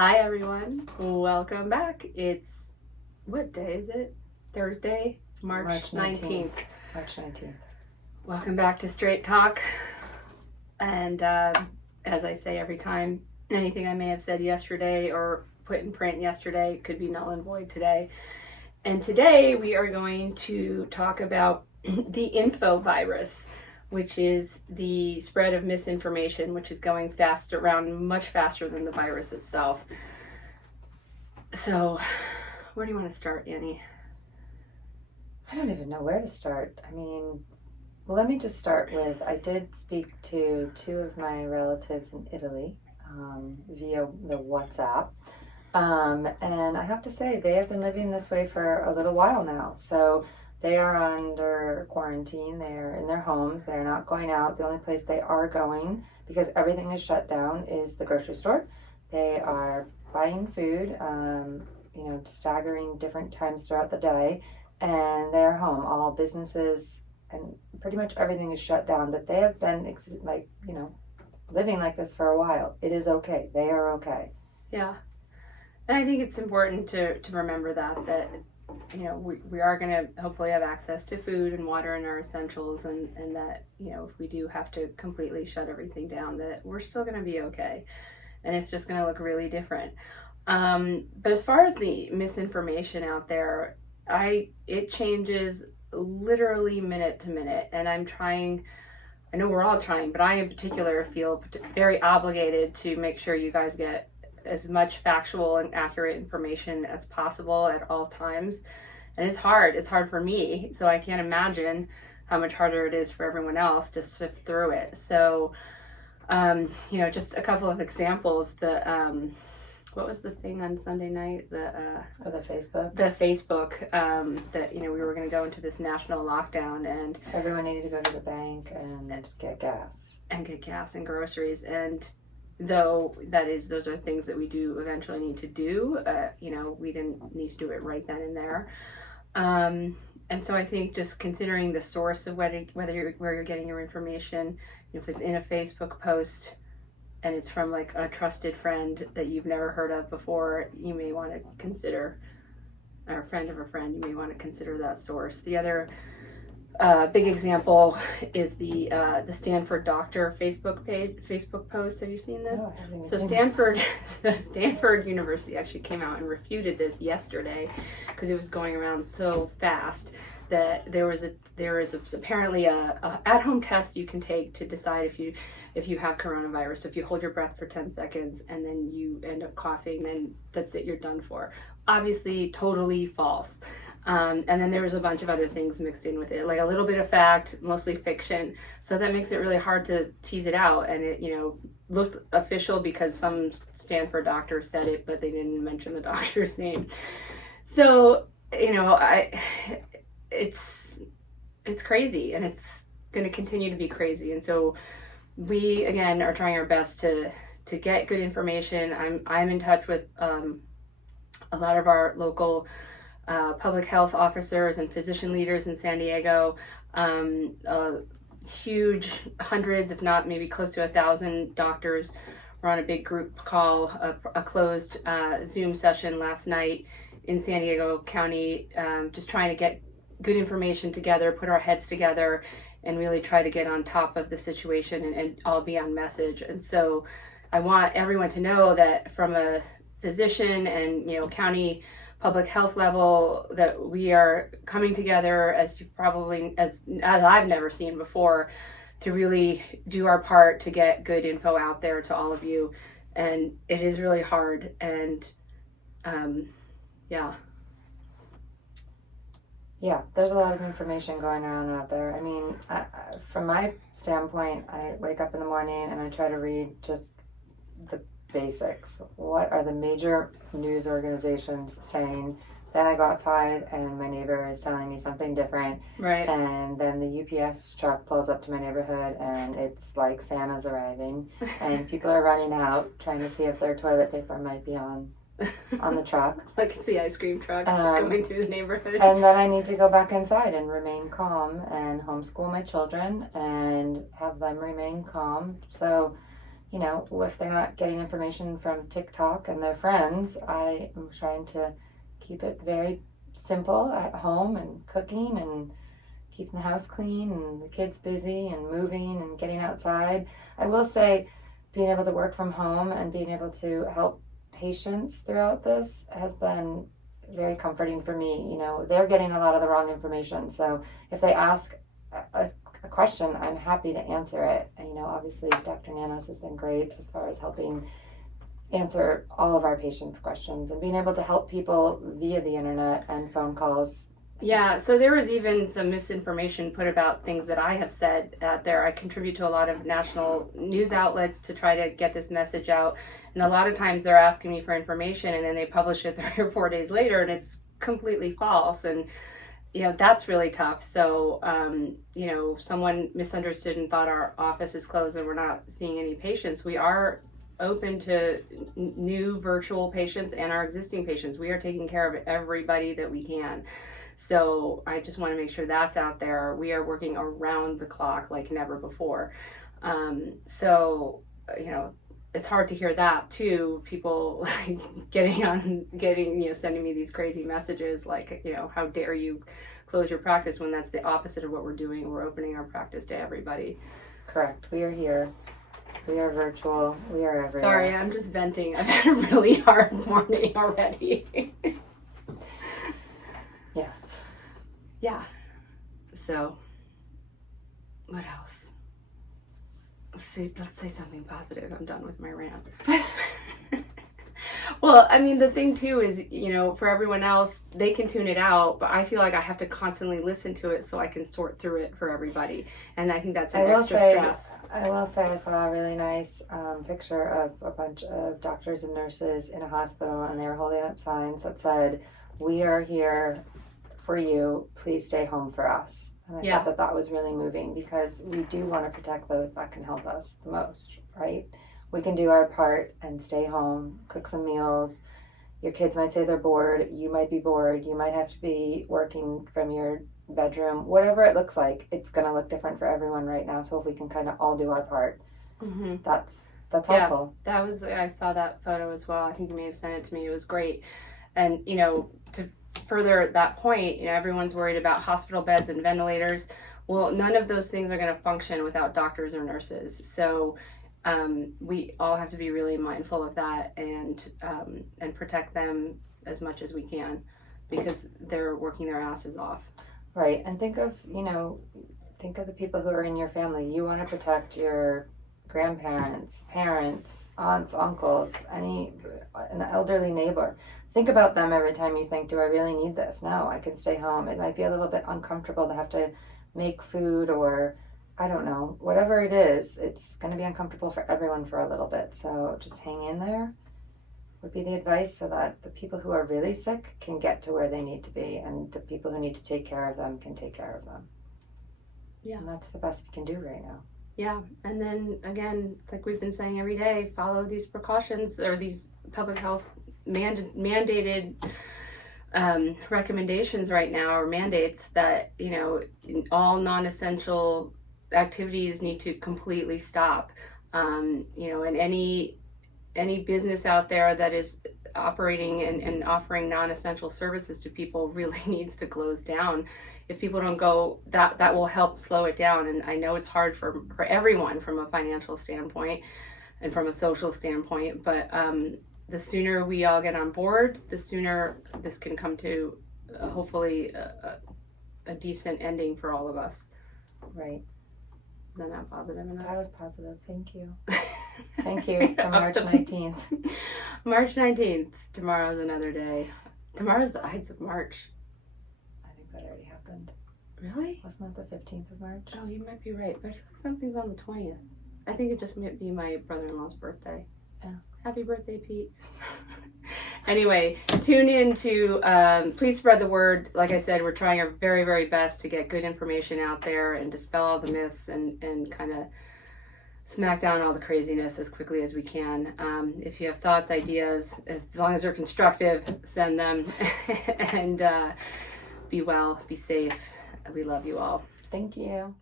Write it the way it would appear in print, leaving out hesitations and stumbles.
Hi everyone, welcome back. What day is it? Thursday, March 19th. March 19th. Welcome back to Straight Talk. And as I say every time, anything I may have said yesterday or put in print yesterday could be null and void today. And today we are going to talk about the Infovirus, which is the spread of misinformation, which is going much faster than the virus itself. So, where do you want to start, Annie? I don't even know where to start. Let me just start with, I did speak to two of my relatives in Italy via the WhatsApp. And I have to say, they have been living this way for a little while now. So they are under quarantine. They're in their homes. They're not going out. The only place they are going, because everything is shut down, is the grocery store. They are buying food, staggering different times throughout the day, and they're home. All businesses and pretty much everything is shut down, but they have been living like this for a while. It is okay. They are okay. Yeah. And I think it's important to remember that we are going to hopefully have access to food and water and our essentials, and that, if we do have to completely shut everything down, that we're still going to be okay. And it's just going to look really different. But as far as the misinformation out there, it changes literally minute to minute. And I know we're all trying, but I in particular feel very obligated to make sure you guys get as much factual and accurate information as possible at all times. And it's hard for me, so I can't imagine how much harder it is for everyone else to sift through it. So just a couple of examples. What was the thing on Sunday night? The Facebook that we were going to go into this national lockdown, and everyone needed to go to the bank and get gas and groceries. And though those are things that we do eventually need to do, we didn't need to do it right then and there. And so I think just considering the source of where you're getting your information, if it's in a Facebook post and it's from like a trusted friend that you've never heard of before, you may want to consider, or a friend of a friend, you may want to consider that source. The other big example is the Stanford doctor Facebook post. Have you seen this? No, so Stanford University actually came out and refuted this yesterday because it was going around so fast that there is apparently a at-home test you can take to decide if you have coronavirus. If you hold your breath for 10 seconds and then you end up coughing, then that's it, you're done for. Obviously, totally false. And then there was a bunch of other things mixed in with it, like a little bit of fact, mostly fiction. So that makes it really hard to tease it out. And it, looked official because some Stanford doctor said it, but they didn't mention the doctor's name. So, it's crazy, and it's going to continue to be crazy. And so we, again, are trying our best to get good information. I'm in touch with a lot of our local public health officers and physician leaders in San Diego. Huge hundreds, if not maybe close to 1,000 doctors were on a big group call, a closed Zoom session last night in San Diego County, just trying to get good information together, put our heads together, and really try to get on top of the situation and all be on message. And so I want everyone to know that from a physician and county public health level, that we are coming together as I've never seen before, to really do our part to get good info out there to all of you. And it is really hard, and Yeah, there's a lot of information going around out there. From my standpoint, I wake up in the morning and I try to read just the basics. What are the major news organizations saying? Then I go outside and my neighbor is telling me something different. Right. And then the UPS truck pulls up to my neighborhood and it's like Santa's arriving. And people are running out trying to see if their toilet paper might be on the truck. Like it's the ice cream truck going through the neighborhood. And then I need to go back inside and remain calm and homeschool my children and have them remain calm. So if they're not getting information from TikTok and their friends, I am trying to keep it very simple at home and cooking and keeping the house clean and the kids busy and moving and getting outside. I will say being able to work from home and being able to help patients throughout this has been very comforting for me. They're getting a lot of the wrong information. So if they ask a question, I'm happy to answer it. And, obviously Dr. Nanos has been great as far as helping answer all of our patients' questions and being able to help people via the internet and phone calls. Yeah, so there was even some misinformation put about things that I have said out there. I contribute to a lot of national news outlets to try to get this message out. And a lot of times they're asking me for information and then they publish it 3 or 4 days later and it's completely false. And, that's really tough. So, someone misunderstood and thought our office is closed and we're not seeing any patients. We are open to new virtual patients and our existing patients. We are taking care of everybody that we can. So I just want to make sure that's out there. We are working around the clock like never before. It's hard to hear that too. People sending me these crazy messages like, how dare you close your practice when that's the opposite of what we're doing. We're opening our practice to everybody. Correct. We are here. We are virtual. We are everywhere. Sorry, I'm just venting. I've had a really hard morning already. Yes. Yeah. So, what else? Let's say something positive. I'm done with my rant. Well, I mean, the thing too is, for everyone else, they can tune it out, but I feel like I have to constantly listen to it so I can sort through it for everybody. And I think that's an extra stress. I will say I saw a really nice picture of a bunch of doctors and nurses in a hospital, and they were holding up signs that said, "We are here for you. Please stay home for us." And I thought that was really moving because we do want to protect those that can help us the most, right? We can do our part and stay home, cook some meals. Your kids might say they're bored. You might be bored. You might have to be working from your bedroom. Whatever it looks like, it's going to look different for everyone right now. So if we can kind of all do our part, that's helpful. I saw that photo as well. I think you may have sent it to me. It was great. And, to further that point, everyone's worried about hospital beds and ventilators. Well, none of those things are going to function without doctors or nurses. So we all have to be really mindful of that and protect them as much as we can because they're working their asses off. Right. And think of the people who are in your family. You want to protect your grandparents, parents, aunts, uncles, an elderly neighbor. Think about them every time you think, do I really need this? No, I can stay home. It might be a little bit uncomfortable to have to make food or, I don't know, whatever it is, it's going to be uncomfortable for everyone for a little bit. So just hang in there would be the advice so that the people who are really sick can get to where they need to be and the people who need to take care of them can take care of them. Yeah. And that's the best we can do right now. Yeah. And then again, like we've been saying every day, follow these precautions or these public health mandated recommendations right now or mandates that, all non-essential activities need to completely stop. And any business out there that is operating and offering non-essential services to people really needs to close down. If people don't go, that will help slow it down. And I know it's hard for everyone from a financial standpoint and from a social standpoint, but the sooner we all get on board, the sooner this can come to hopefully a decent ending for all of us. Right. Isn't that positive enough? That was positive. Thank you. Thank you for March 19th. March 19th. Tomorrow's another day. Tomorrow's the Ides of March. I think that already happened. Really? Wasn't that the 15th of March? Oh, you might be right. But I feel like something's on the 20th. I think it just might be my brother-in-law's birthday. Yeah. Happy birthday, Pete. Anyway, tune in to, please spread the word. Like I said, we're trying our very, very best to get good information out there and dispel all the myths and kind of smack down all the craziness as quickly as we can. If you have thoughts, ideas, as long as they're constructive, send them. And be well, be safe. We love you all. Thank you.